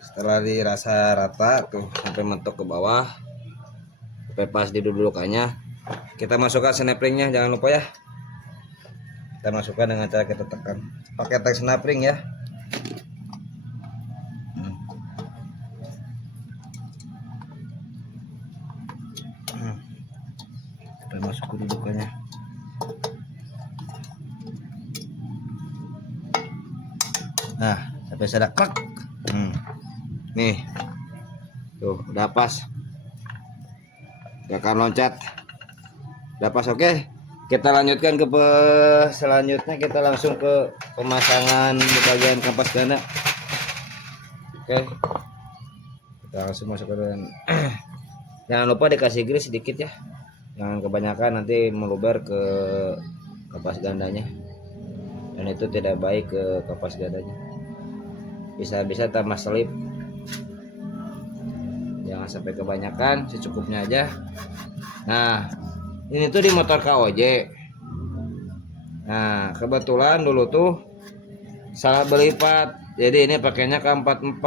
Setelah dirasa rata tuh sampai mentok ke bawah, sampai pas di dudukannya, kita masukkan snap-ringnya. Jangan lupa ya, kita masukkan dengan cara kita tekan pakai tag snap-ring ya. Sampai masuk ke dudukannya. Nah, sampai saya klak. Nih, tuh udah pas, gak akan loncat, udah pas. Oke, kita lanjutkan ke selanjutnya. Kita langsung ke pemasangan di bagian kampas ganda. Oke, kita langsung masuk ke dalam. Jangan lupa dikasih grease sedikit ya, jangan kebanyakan, nanti meluber ke kampas gandanya dan itu tidak baik ke kampas gandanya, bisa tambah selip. Jangan sampai kebanyakan, secukupnya aja. Nah, ini tuh di motor KOJ. Nah, kebetulan dulu tuh salah belipat, jadi ini pakainya K44.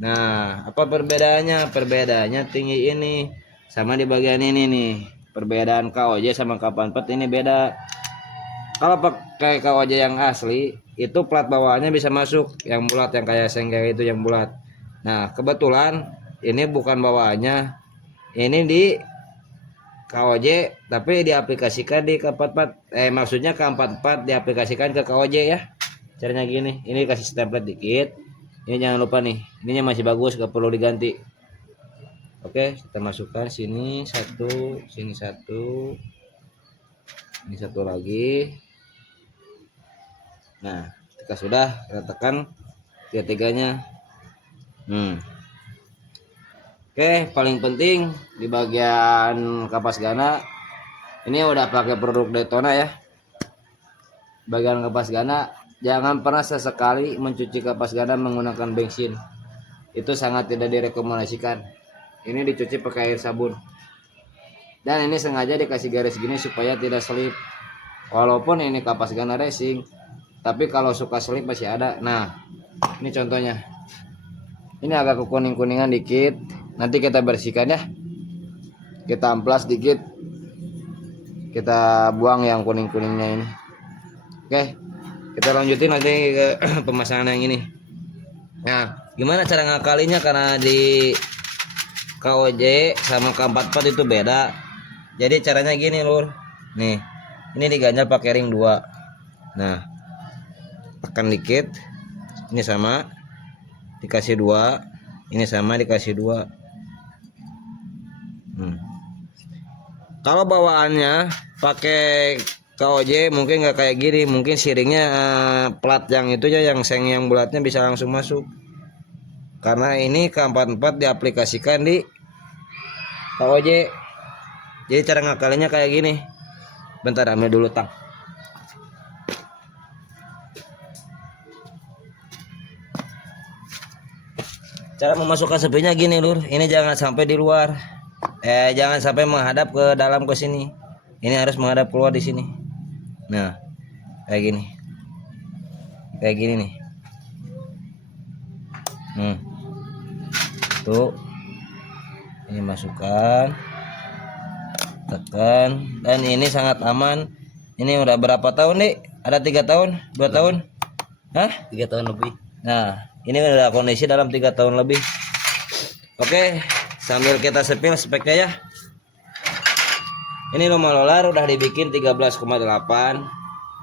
Nah, apa perbedaannya? Perbedaannya tinggi ini sama di bagian ini nih. Perbedaan KOJ sama K44 ini beda. Kalau pakai KOJ yang asli, itu plat bawaannya bisa masuk yang bulat, yang kayak sengkek itu yang bulat. Nah, kebetulan ini bukan bawaannya, ini di KOJ tapi diaplikasikan di K44. Maksudnya K44 diaplikasikan ke KOJ ya. Caranya gini, ini kasih template dikit. Ini jangan lupa nih, ininya masih bagus, gak perlu diganti. Oke, kita masukkan sini satu, sini satu, ini satu lagi. Nah, ketika sudah, kita tekan tiga-tiganya. Oke, paling penting di bagian kapas gana ini udah pakai produk Daytona ya. Bagian kapas gana, jangan pernah sesekali mencuci kapas gana menggunakan bensin. Itu sangat tidak direkomendasikan. Ini dicuci pakai air sabun. Dan ini sengaja dikasih garis gini supaya tidak selip. Walaupun ini kapas gana racing, tapi kalau suka selip masih ada. Nah, ini contohnya. Ini agak kekuning-kuningan dikit. Nanti kita bersihkan ya. Kita amplas dikit. Kita buang yang kuning-kuningnya ini. Oke, kita lanjutin nanti ke pemasangan yang ini. Nah, gimana cara ngakalinya? Karena di KOJ sama K44 itu beda. Jadi caranya gini lur. Nih, ini diganjal pakai ring 2. Nah, tekan dikit. Ini sama, dikasih 2. Ini sama, dikasih 2. Kalau bawaannya pakai KOJ mungkin nggak kayak gini, mungkin siringnya plat yang itu ya, yang seng yang bulatnya bisa langsung masuk. Karena ini K44 diaplikasikan di KOJ. Jadi cara ngakalinya kayak gini. Bentar, ambil dulu tang. Cara memasukkan sepinya gini lur, ini jangan sampai di luar. Jangan sampai menghadap ke dalam ke sini. Ini harus menghadap keluar di sini. Nah, kayak gini. Kayak gini nih. Tuh. Ini masukkan. Tekan, dan ini sangat aman. Ini udah berapa tahun nih? Ada 3 tahun, 2 tahun? Hah? 3 tahun lebih. Nah, ini udah kondisi dalam 3 tahun lebih. Oke, sambil kita sepil speknya ya. Ini Luma Lolar udah dibikin 13,8.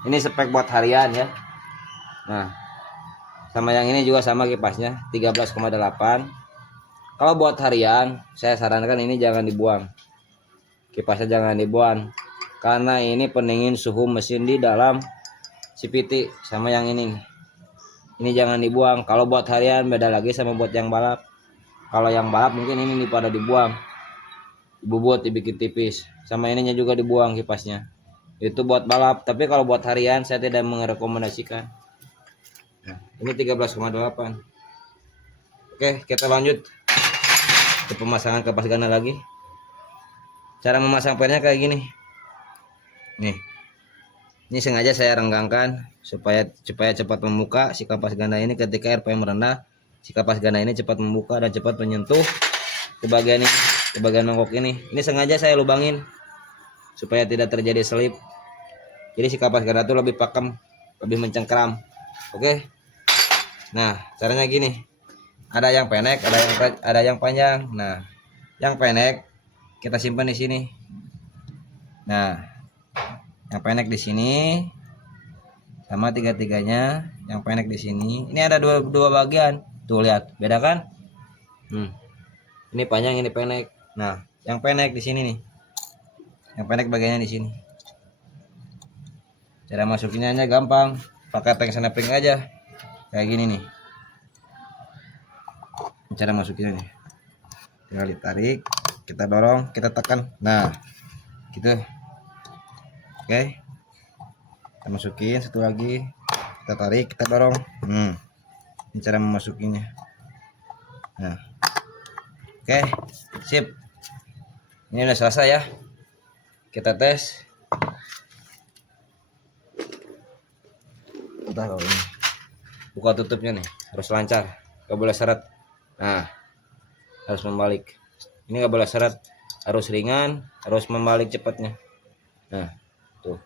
Ini spek buat harian ya. Nah, sama yang ini juga sama kipasnya 13,8. Kalau buat harian, saya sarankan ini jangan dibuang. Kipasnya jangan dibuang karena ini pendingin suhu mesin di dalam CVT. Sama yang ini nih. Ini jangan dibuang. Kalau buat harian beda lagi sama buat yang balap. Kalau yang balap mungkin ini pada dibuang, dibuat dibikin tipis. Sama ininya juga dibuang kipasnya. Itu buat balap. Tapi kalau buat harian saya tidak merekomendasikan. Nah, ini 13,8. Oke, kita lanjut ke pemasangan kapas gana lagi. Cara memasang pernya kayak gini. Nih. Ini sengaja saya renggangkan supaya cepat membuka si kapas ganda ini ketika RPM rendah. Si kapas gana ini cepat membuka dan cepat menyentuh ke bagian ini, ke bagian mangkok ini. Ini sengaja saya lubangin supaya tidak terjadi selip. Jadi si kapas gana itu lebih pakem, lebih mencengkram. Oke. Nah, caranya gini. Ada yang pendek, ada yang panjang. Nah, yang pendek kita simpan di sini. Nah, yang pendek di sini sama tiga-tiganya, yang pendek di sini. Ini ada dua bagian. Tuh lihat, beda kan? Ini panjang, ini pendek. Nah, yang pendek di sini nih. Yang pendek bagiannya di sini. Cara masukinnya aja gampang. Pakai tank snapping aja. Kayak gini nih. Cara masukinnya nih. Tinggal ditarik, kita dorong, kita tekan. Nah, gitu. Oke. Kita masukin satu lagi. Kita tarik, kita dorong. Ini cara memasukinya. Nah. Oke, sip. Ini udah selesai ya. Kita tes. Entah kalau ini. Buka tutupnya nih, harus lancar. Gak boleh seret. Nah, harus membalik. Ini gak boleh seret, harus ringan, harus membalik cepatnya. Nah, tuh.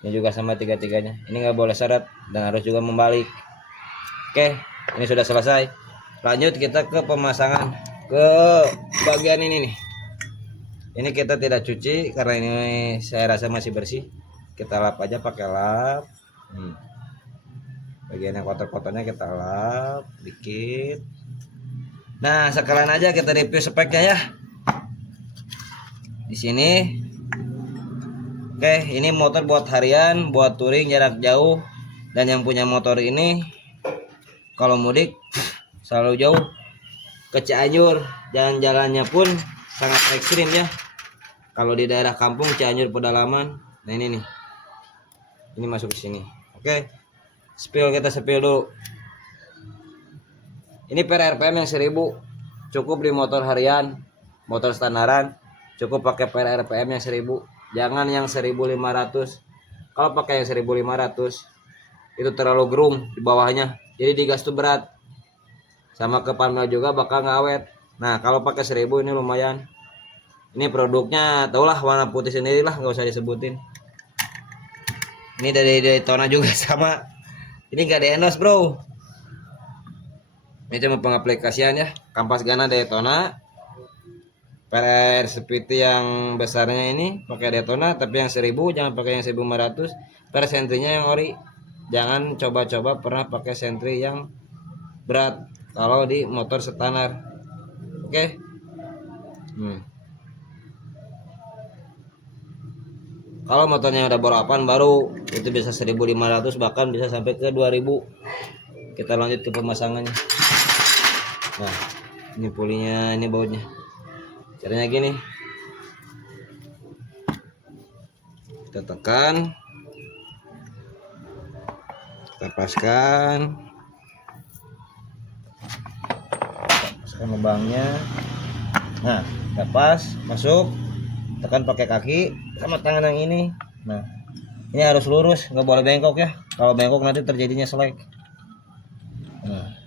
Ini juga sama tiga-tiganya. Ini gak boleh seret dan harus juga membalik. Oke, ini sudah selesai. Lanjut kita ke pemasangan ke bagian ini nih. Ini kita tidak cuci karena ini saya rasa masih bersih. Kita lap aja pakai lap. Bagian yang kotor-kotornya kita lap dikit. Nah, sekalian aja kita review speknya ya. Di sini. Oke, ini motor buat harian, buat touring jarak jauh. Dan yang punya motor ini kalau mudik selalu jauh ke Cianjur, jalan-jalannya pun sangat ekstrim ya. Kalau di daerah kampung Cianjur pedalaman. Nah, ini nih. Ini masuk ke sini. Oke. Kita spill dulu. Ini per RPM yang 1000. Cukup di motor harian, motor standaran, cukup pakai per RPM yang 1000. Jangan yang 1500. Kalau pakai yang 1500 itu terlalu gerung di bawahnya. Jadi digas tuh berat. Sama ke panel juga bakal ngawet. Nah, kalau pakai 1000 ini lumayan. Ini produknya taulah warna putih sendirilah, nggak usah disebutin. Ini dari Daytona juga sama. Ini nggak di endorse bro. Ini cuma pengaplikasian ya. Kampas Gana Daytona. Per seperti yang besarnya ini pakai Daytona, tapi yang 1000 jangan pakai yang 1500. Per sentrinya yang ori. Jangan coba-coba pernah pakai sentri yang berat kalau di motor standar. Oke. Kalau motornya udah boropan baru itu bisa 1500 bahkan bisa sampai ke 2000. Kita lanjut ke pemasangannya. Nah, ini pulinya, ini bautnya. Caranya gini. Kita tekan. Kita paskan. Paskan lubangnya. Nah, kita pas, masuk. Tekan pakai kaki sama tangan yang ini. Nah, ini harus lurus, nggak boleh bengkok ya. Kalau bengkok nanti terjadinya selek. Nah.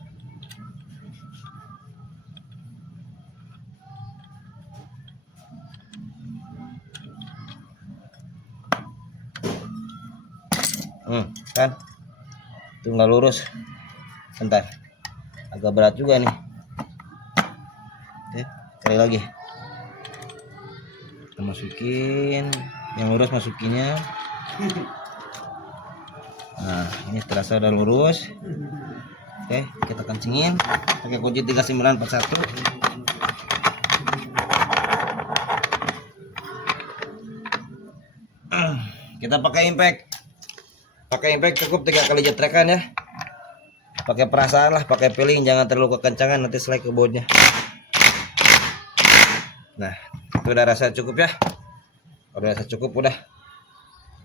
Kan itu nggak lurus. Bentar, agak berat juga nih. Oke, sekali lagi. Masukin yang lurus, masukinnya. Nah, ini terasa udah lurus. Oke, kita kencingin pakai kunci 3941. Kita pakai impact cukup 3 kali jetrekan ya. Pakai perasaan lah, pakai feeling, jangan terlalu kekencangan nanti selek ke bautnya. Nah, itu udah rasa cukup ya. Udah rasa cukup udah.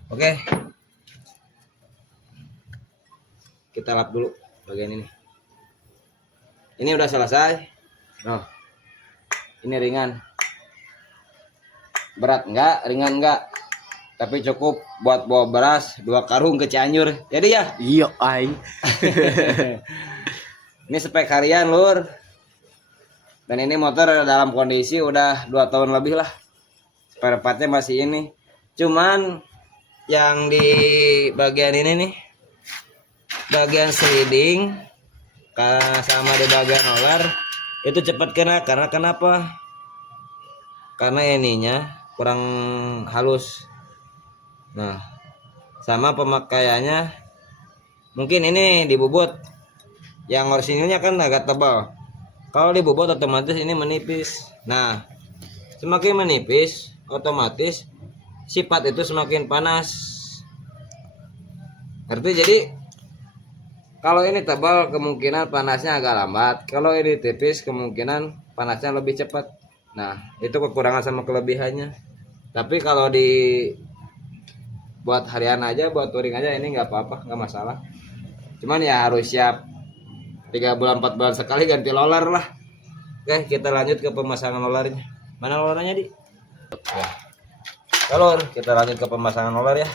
Oke. Kita lap dulu bagian ini. Ini udah selesai. Nah, ini ringan. Berat enggak, ringan enggak. Tapi cukup buat bawa beras 2 karung ke Cianjur. Jadi ya? Iya, ay. Ini spek harian lur. Dan ini motor dalam kondisi udah 2 tahun lebih lah. Spare partnya masih ini. Cuman yang di bagian ini nih, bagian sliding sama di bagian roller itu cepat kena. Karena kenapa? Karena ininya kurang halus. Nah, sama pemakaiannya mungkin ini dibobot. Yang orisinilnya kan agak tebal. Kalau dibobot otomatis ini menipis. Nah, semakin menipis otomatis sifat itu semakin panas. Artinya jadi kalau ini tebal kemungkinan panasnya agak lambat. Kalau ini tipis kemungkinan panasnya lebih cepat. Nah, itu kekurangan sama kelebihannya. Tapi kalau di buat harian aja, buat touring aja ini nggak apa-apa, nggak masalah. Cuman ya harus siap 3 bulan 4 bulan sekali ganti roller lah. Oke, kita lanjut ke pemasangan rollernya. Mana rollernya di? Kalau kita lanjut ke pemasangan roller ya.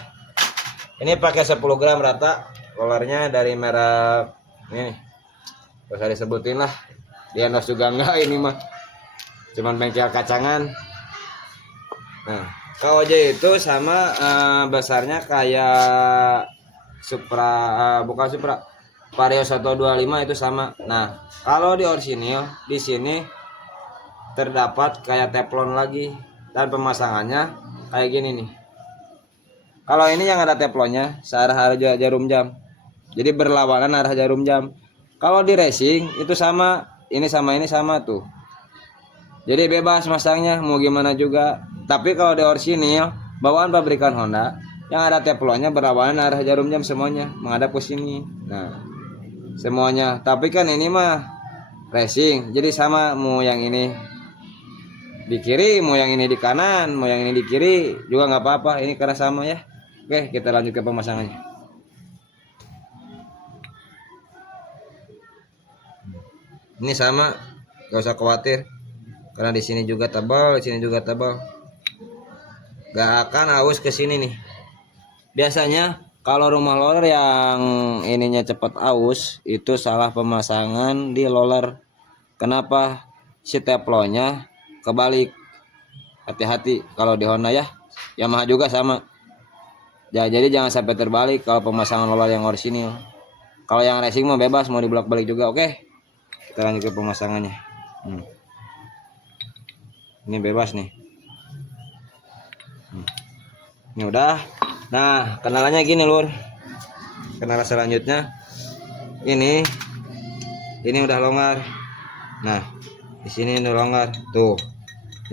Ini pakai 10 gram rata. Rollernya dari merek ini. Gak usah disebutin lah. Di endorse juga enggak ini mah. Cuman bengkel kacangan. Nah, KOJ itu sama besarnya kayak Supra, bukan Supra, Vario 125 itu sama. Nah, kalau di orisinil di sini terdapat kayak teflon lagi dan pemasangannya kayak gini nih. Kalau ini yang ada teflonnya searah jarum jam. Jadi berlawanan arah jarum jam. Kalau di racing itu sama, ini sama tuh. Jadi bebas masangnya mau gimana juga. Tapi kalau di orisinil bawaan pabrikan Honda yang ada teflonnya berlawanan arah jarum jam semuanya menghadap ke sini. Nah, semuanya. Tapi kan ini mah racing. Jadi sama mau yang ini di kiri, mau yang ini di kanan, mau yang ini di kiri juga nggak apa-apa. Ini karena sama ya. Oke, kita lanjut ke pemasangannya. Ini sama, gak usah khawatir. Karena di sini juga tebal, di sini juga tebal. Gak akan haus ke sini nih. Biasanya kalau rumah roller yang ininya cepat aus itu salah pemasangan di roller. Kenapa? Si teflonnya kebalik. Hati-hati kalau di Honda ya. Yamaha juga sama. Ya, jadi jangan sampai terbalik kalau pemasangan roller yang orisinil. Kalau yang racing mah bebas mau dibolak-balik juga. Oke. Kita lanjut ke pemasangannya. Ini bebas nih. Ini udah. Nah, kenalannya gini lur. Kenalan selanjutnya ini udah longgar. Nah, di sini udah longgar. Tuh.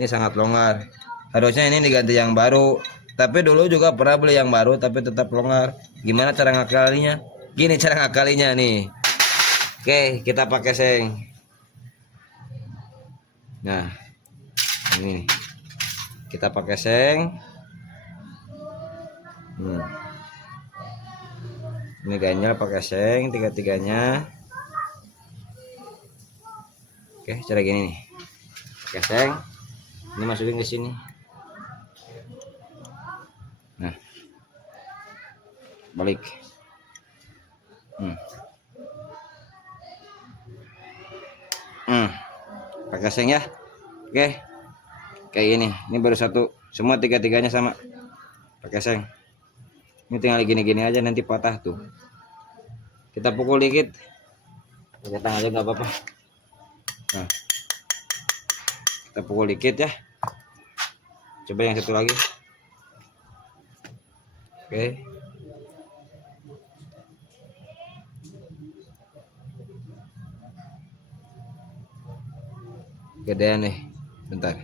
Ini sangat longgar. Harusnya ini diganti yang baru. Tapi dulu juga pernah beli yang baru tapi tetap longgar. Gimana cara ngakalinya? Gini cara ngakalinya nih. Oke, kita pakai seng. Nah, ini kita pakai seng. Ini ganjel pakai seng tiga-tiganya. Oke, cara gini nih. Pakai seng. Ini masukin ke sini. Nah, balik. Pakai seng ya. Oke, kayak gini. Ini baru satu. Semua tiga-tiganya sama. Pakai seng. Ini tinggal gini-gini aja nanti patah tuh. Kita pukul dikit. Pakai tangan aja nggak apa-apa. Nah, kita pukul dikit ya. Coba yang satu lagi. Oke. Gedean nih. Bentar.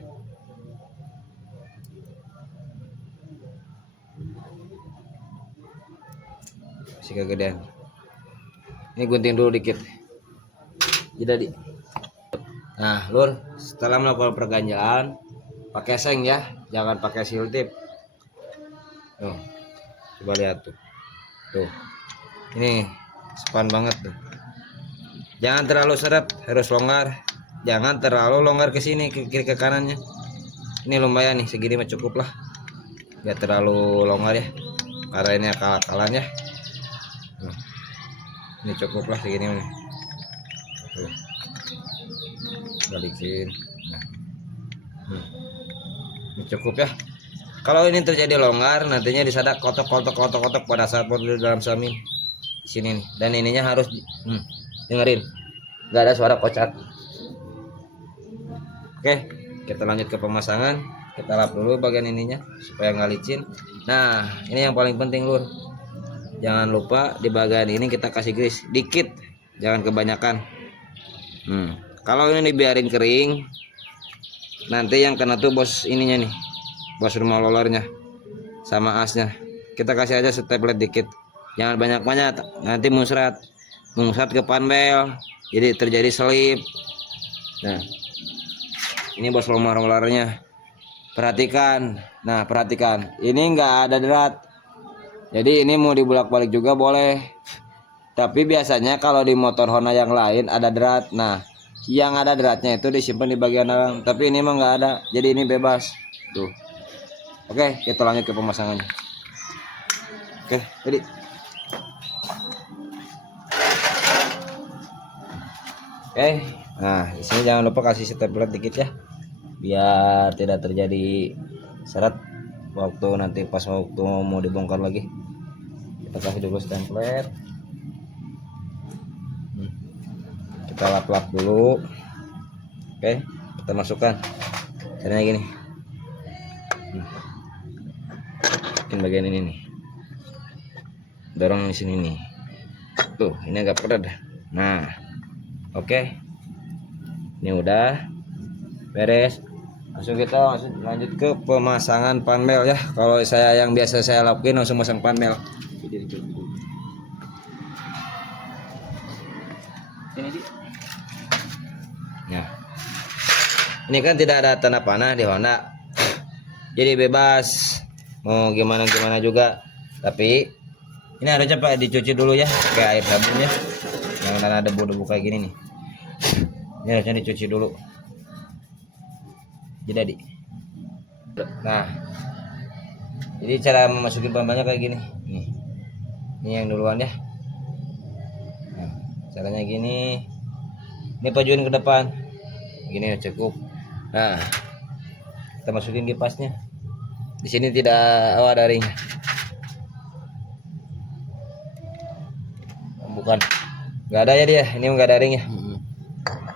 Masih kegedean. Ini gunting dulu dikit. Jadi. Nah, lur, setelah melakukan perganjalan, pakai seng ya, jangan pakai seal tip. Tuh. Coba lihat tuh. Tuh. Ini span banget tuh. Jangan terlalu seret, harus longgar. Jangan terlalu longgar ke sini, ke kiri ke kanannya. Ini lumayan nih, segini mah cukup lah. Gak terlalu longgar ya. Karena ini akal-akalan ya. Ini cukup lah segini nih. Tuh. Balikin. Nah. Ini cukup ya. Kalau ini terjadi longgar, nantinya disadak kotok pada saat di dalam samin di sini nih. Dan ininya harus dengerin, nggak ada suara kocak. Oke, kita lanjut ke pemasangan. Kita lap dulu bagian ininya supaya nggak licin. Nah, ini yang paling penting lur. Jangan lupa di bagian ini kita kasih grease dikit, jangan kebanyakan. Kalau ini dibiarin kering, nanti yang kena tuh bos ininya nih, bos rumah lolornya sama asnya. Kita kasih aja steplet dikit, jangan banyak-banyak, nanti muncrat ke panbel, jadi terjadi selip. Nah, ini bos rumah lolornya, perhatikan. Nah, perhatikan, ini enggak ada derat, jadi ini mau dibulak-balik juga boleh, tapi biasanya kalau di motor Honda yang lain ada derat. Nah, yang ada deratnya itu disimpan di bagian dalam, tapi ini mah nggak ada, jadi ini bebas tuh. Oke, kita lanjut ke pemasangannya. Oke, jadi nah di sini jangan lupa kasih steplet dikit ya, biar tidak terjadi seret waktu nanti pas waktu mau dibongkar lagi. Kita kasih dulu stemplet. Kita lap-lap dulu. Oke, kita masukkan caranya gini. Mungkin bagian ini nih, dorong di sini nih. Tuh, ini agak pedas dah. Nah, oke, ini udah beres. Langsung kita lanjut ke pemasangan panel ya. Kalau saya yang biasa saya lakuin langsung masang panel. Nah, ini kan tidak ada tanda panah di Honda, jadi bebas mau gimana juga. Tapi ini harusnya pak dicuci dulu ya pakai air sabun ya, jangan ada debu-debu kayak gini nih. Ini harusnya dicuci dulu. Jadi nah, jadi cara memasukin panelnya kayak gini nih. Ini yang duluan ya. Nah, caranya gini. Ini pajuin ke depan gini ya, cukup. Nah, kita masukin kipasnya. Di sini tidak ada ring, bukan, nggak ada ya dia, ini nggak ada ring ya.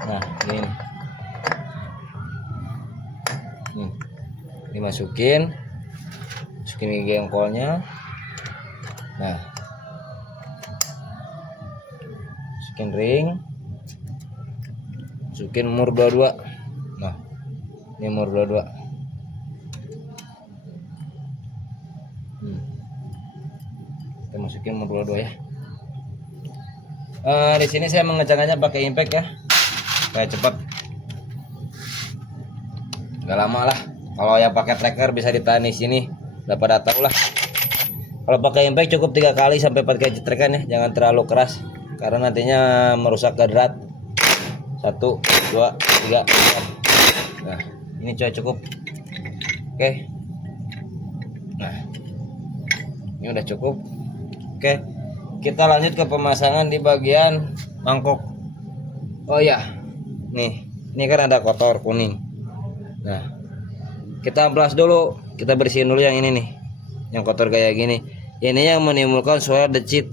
Nah, ini dimasukin, masukin gengkolnya. Nah, masukin ring, masukin mur 22. Nah, ini mur 22. Kita masukin mur 22 ya. Di sini saya mengecangnya pakai impact ya, supaya cepat, nggak lama lah. Kalau yang pakai tracker bisa ditahan di sini, udah pada tahu lah. Kalau pakai impact cukup 3 kali sampai 4 kali cetrekan ya, jangan terlalu keras karena nantinya merusak kadrat. 1, 2, 3, 4. Nah, ini cukup. Oke. Nah, ini udah cukup. Oke, kita lanjut ke pemasangan di bagian mangkok. Oh ya, nih, ini kan ada kotor kuning. Nah, kita amplas dulu, kita bersihin dulu yang ini nih, yang kotor kayak gini. Ini yang menimbulkan suara decit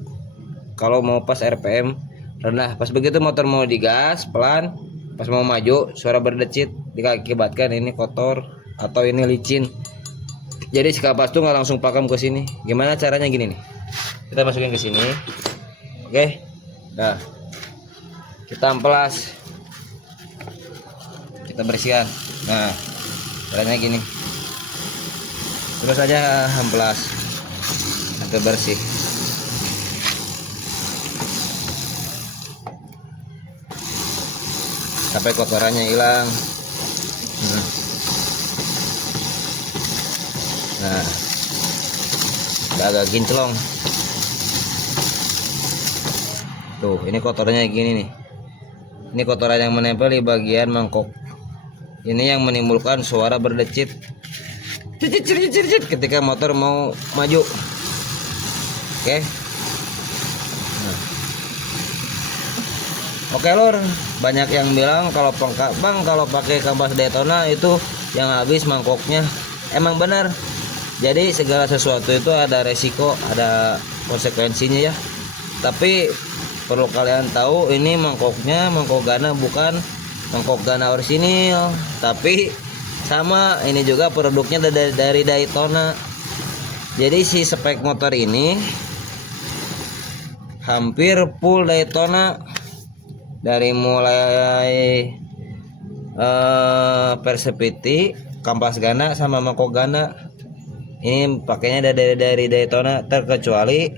kalau mau pas RPM rendah. Pas begitu motor mau digas pelan, pas mau maju suara berdecit, diakibatkan ini kotor atau ini licin. Jadi si kapas tuh nggak langsung pakem ke sini. Gimana caranya? Gini nih, kita masukin ke sini. Oke, nah kita amplas, kita bersihkan. Nah, caranya gini, terus aja amplas sampai bersih. Sampai kotorannya hilang. Nah, udah agak kinclong. Tuh, ini kotornya gini nih. Ini kotoran yang menempel di bagian mangkok. Ini yang menimbulkan suara berdecit ketika motor mau maju. Oke. Nah. Oke lur, banyak yang bilang kalau bang kalau pakai kampas Daytona itu yang habis mangkoknya. Emang benar. Jadi segala sesuatu itu ada resiko, ada konsekuensinya ya. Tapi perlu kalian tahu ini mangkoknya mangkok Gana, bukan mangkok Gana orisinil, tapi sama ini juga produknya dari Daytona. Jadi si spek motor ini hampir full Daytona, dari mulai Persepiti, kampas Gana sama mangkok Gana. Ini pakainya dari Daytona, terkecuali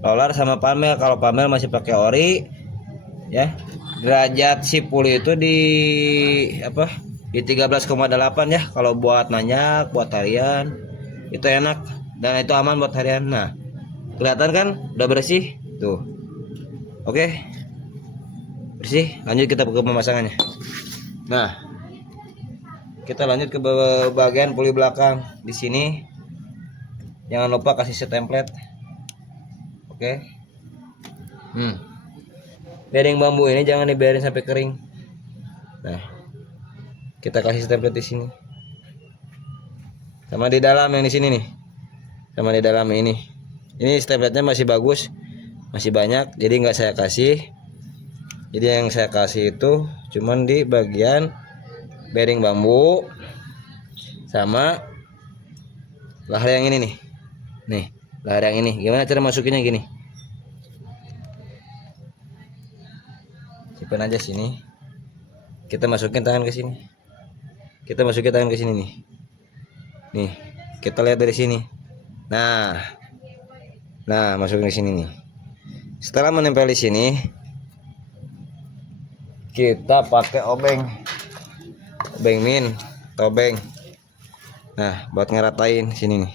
roller sama Pamel. Kalau Pamel masih pakai ori ya. Derajat si puli itu di apa? Di 13,8 ya. Kalau buat nanyak, buat harian itu enak dan itu aman buat harian. Nah, kelihatan kan udah bersih tuh. Oke. Bersih, lanjut kita ke pemasangannya. Nah, kita lanjut ke bagian puli belakang. Di sini jangan lupa kasih template. Oke. Bearing bambu ini jangan dibiarin sampai kering. Nah, kita kasih template di sini. Sama di dalam yang di sini nih. Sama di dalam ini. Ini template-nya masih bagus, masih banyak, jadi nggak saya kasih. Jadi yang saya kasih itu cuman di bagian bearing bambu sama lahar yang ini nih. Nih, lahar yang ini. Gimana cara masukinnya gini? Simpan aja sini. Kita masukin tangan ke sini. Kita masukin tangan ke sini nih. Nih, kita lihat dari sini. Nah, masukin ke sini nih. Setelah menempel di sini, kita pakai obeng min, tobeng. Nah, buat ngeratain sini nih.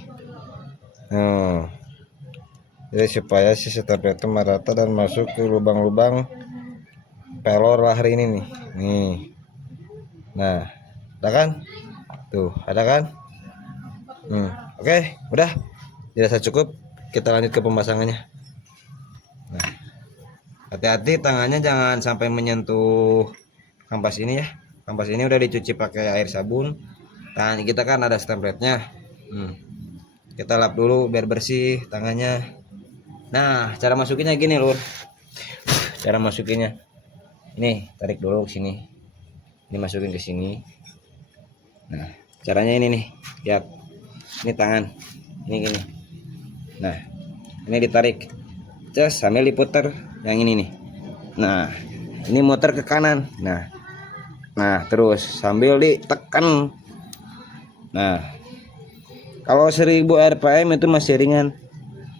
Jadi supaya si stempel itu merata dan masuk ke lubang-lubang pelor lahar ini nih. Nih. Nah, ada kan? Tuh, ada kan? Oke, udah. Dirasa cukup. Kita lanjut ke pemasangannya. Nah, hati-hati tangannya jangan sampai menyentuh kampas ini ya. Kampas ini udah dicuci pakai air sabun. Tangan kita kan ada stempletnya. Kita lap dulu biar bersih tangannya. Nah, cara masukinnya gini lur. Cara masukinnya ini, tarik dulu ke sini. Ini masukin ke sini. Nah, caranya ini nih. Lihat. Ini tangan. Ini gini. Nah, ini ditarik. Terus sambil diputar yang ini nih. Nah, ini muter ke kanan. Nah, terus sambil ditekan. Nah, kalau 1000 rpm itu masih ringan.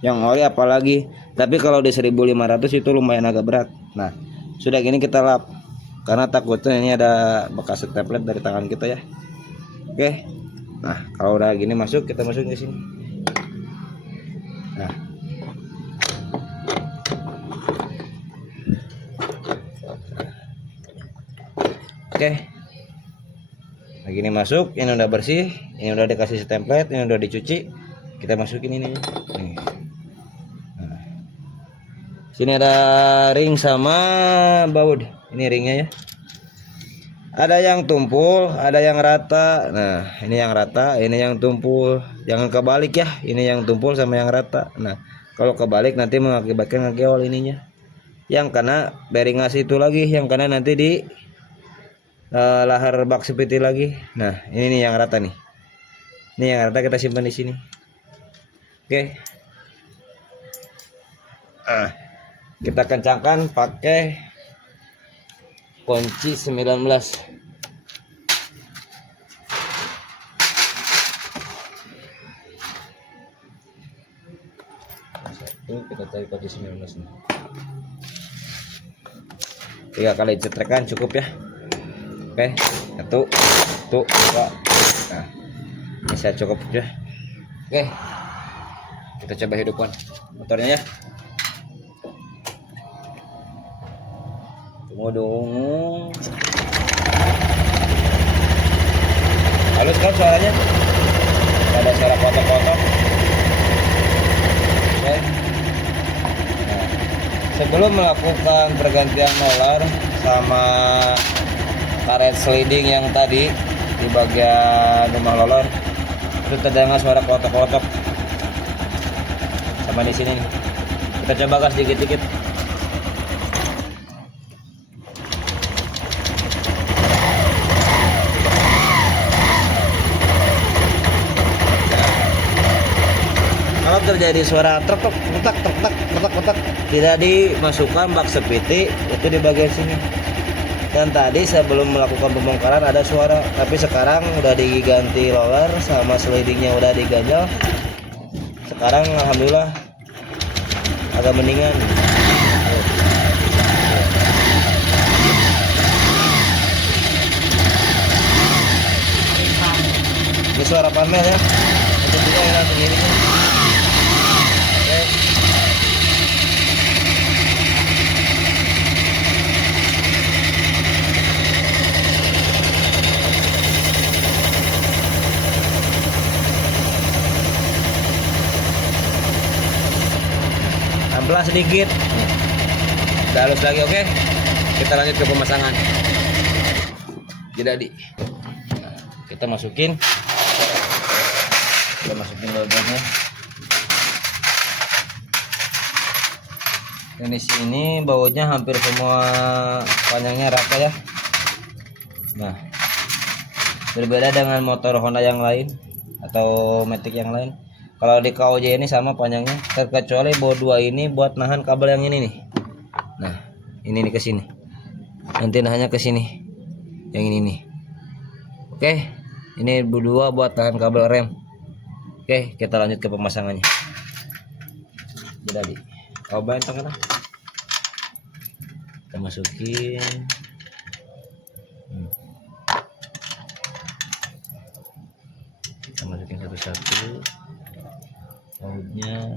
Yang oli apalagi. Tapi kalau di 1500 itu lumayan agak berat. Nah, sudah gini kita lap. Karena takutnya ini ada bekas template dari tangan kita ya. Oke. Nah, kalau udah gini masuk, kita masukin ke sini. Nah. Oke. Nah, gini masuk, ini udah bersih, ini udah dikasih template, ini udah dicuci. Kita masukin ini. Nih. Nah. Sini ada ring sama baut. Ini ringnya ya. Ada yang tumpul, ada yang rata. Nah, ini yang rata, ini yang tumpul. Jangan kebalik ya. Ini yang tumpul sama yang rata. Nah, kalau kebalik nanti mengakibatkan ngegeol ininya. Yang kena bearing ngasih itu lagi, yang kena nanti di lahar bak seperti lagi. Nah, ini nih yang rata nih. Ini yang rata kita simpan di sini. Oke. Kita kencangkan pakai kunci 19. Satu, kita cari kunci 19 nih. 3 kali cetrekan cukup ya. Oke, satu, dua. Nah, bisa cukup ya. Oke, kita coba hidupkan motornya ya. Tunggu dong. Halus kan suaranya? Tidak ada suara kotor-kotor. Oke. Nah, sebelum melakukan pergantian molar, sama karet sliding yang tadi di bagian rumah lolor itu terdengar suara kotok-kotok. Sama di sini nih. Kita coba gas dikit-dikit. Kalau terjadi suara truk tidak dimasukkan bak sepiti itu di bagian sini. Dan tadi sebelum melakukan pembongkaran ada suara, tapi sekarang udah diganti roller sama slidingnya udah diganjel. Sekarang alhamdulillah agak mendingan. Ini suara panel ya. Itu juga enak begini. Oke. Amplas sedikit. Udah halus lagi, oke. Kita lanjut ke pemasangan. Jadi kita masukin loganya. Dan di sini bautnya hampir semua panjangnya rata ya. Nah, berbeda dengan motor Honda yang lain atau Matic yang lain. Kalau di KOJ ini sama panjangnya, terkecuali baut 2 ini buat nahan kabel yang ini nih. Nah, ini nih ke sini. Nanti nahannya ke sini. Yang ini nih. Oke, ini baut 2 buat nahan kabel rem. Oke, kita lanjut ke pemasangannya. Jadi, kabel yang tengah. Kita masukin. Kita masukin satu-satu. Bautnya.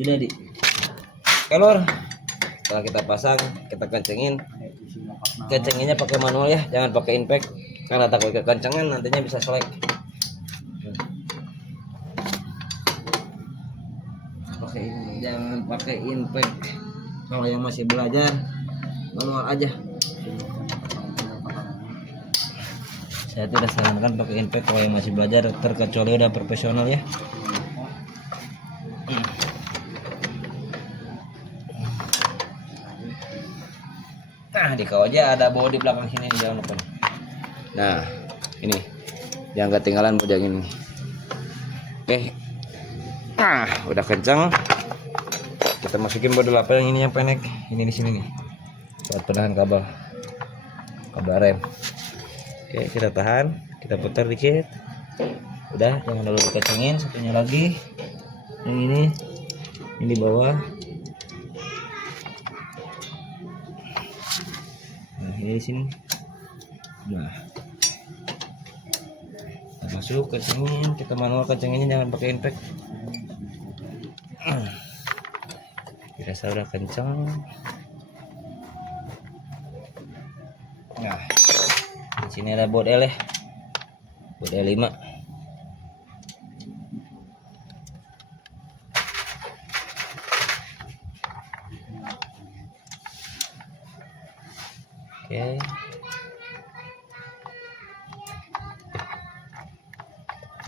Jadi kelor setelah kita pasang kita kencenginnya pakai manual ya, jangan pakai impact karena takut kekencengan nantinya bisa selek. Jangan pakai impact kalau yang masih belajar, manual aja. Saya tidak sarankan pakai impact kalau yang masih belajar, terkecuali udah profesional ya. Nah, di kau aja ada baut di belakang sini, jangan lupa. Nah, ini jangan ketinggalan baut yang ini. Oke. Nah, udah kencang. Kita masukin baut 8 yang ini yang pendek. Ini di sini nih. Buat penahan kabel rem. Oke, kita tahan, kita putar dikit. Udah, jangan dulu dikencengin. Satunya lagi. Yang ini di bawah. Nah, ini di sini. Nah, kita masuk kencengin, kita manual kencenginnya, jangan pakai impact. Dirasa udah kenceng. Nah, di sini ada baut L ya, baut L5. Oke.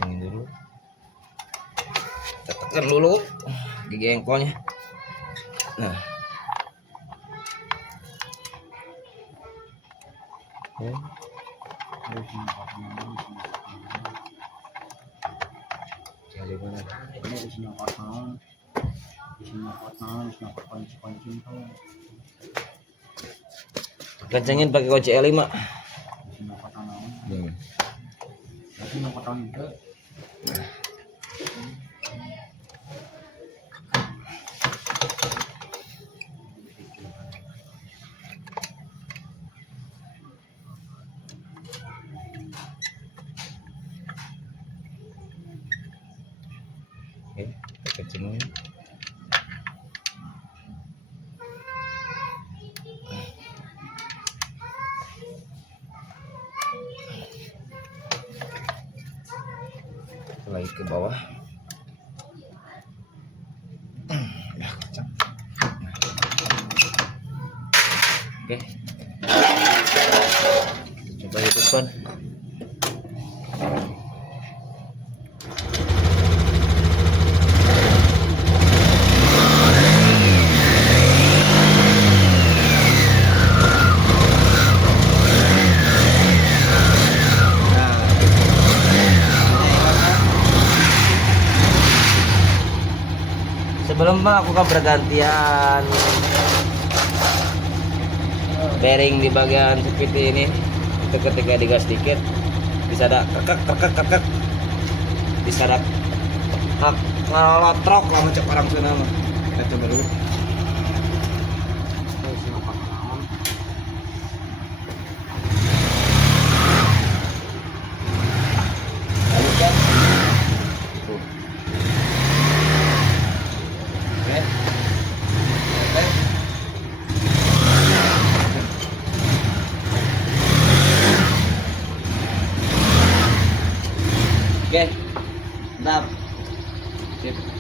Ini dulu. Kita tekan dulu gigi engkolnya. Nah. Oke. Jadi mana? Ini isinya kotak. Kencengin pakai kunci L5. Oke, kencengin. lagi ke bawah. Ya, kacang. Oke. Coba hidupkan. Sebelum melakukan pergantian bearing di bagian seperti ini, itu ketika digas dikit bisa ada kekek bisa ada ngalotrok lah macam orang sana mah. Kita coba dulu. Lanjutkan. Tuh. Oke. Oke. Oke. Mantap. Sip.